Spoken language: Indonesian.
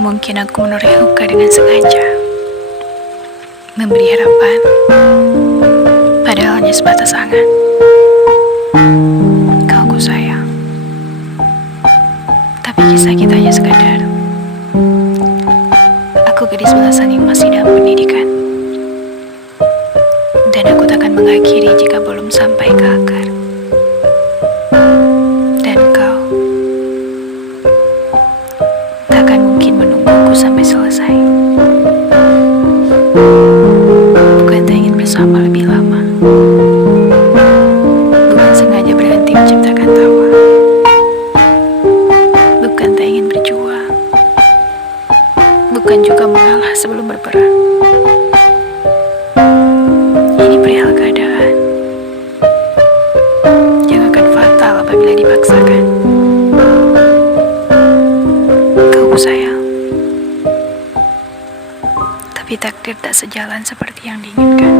Tak mungkin aku menoreh luka dengan sengaja, memberi harapan, padahal hanya sebatas angan. Kau ku sayang, tapi kisah kita hanya sekadar. Aku gadis belasan yang masih dalam pendidikan, dan aku takkan mengakhiri jika belum sampai ke akar. Dan kau takkan mungkin menungguku sampai selesai. Bukan tak ingin bersama lebih lama, bukan sengaja berhenti menciptakan tawa, bukan tak ingin berjuang, bukan juga mengalah sebelum berperang. Ini perihal keadaan yang akan fatal apabila dipaksakan. Kau ku sayang, tapi takdir tak sejalan seperti yang diinginkan.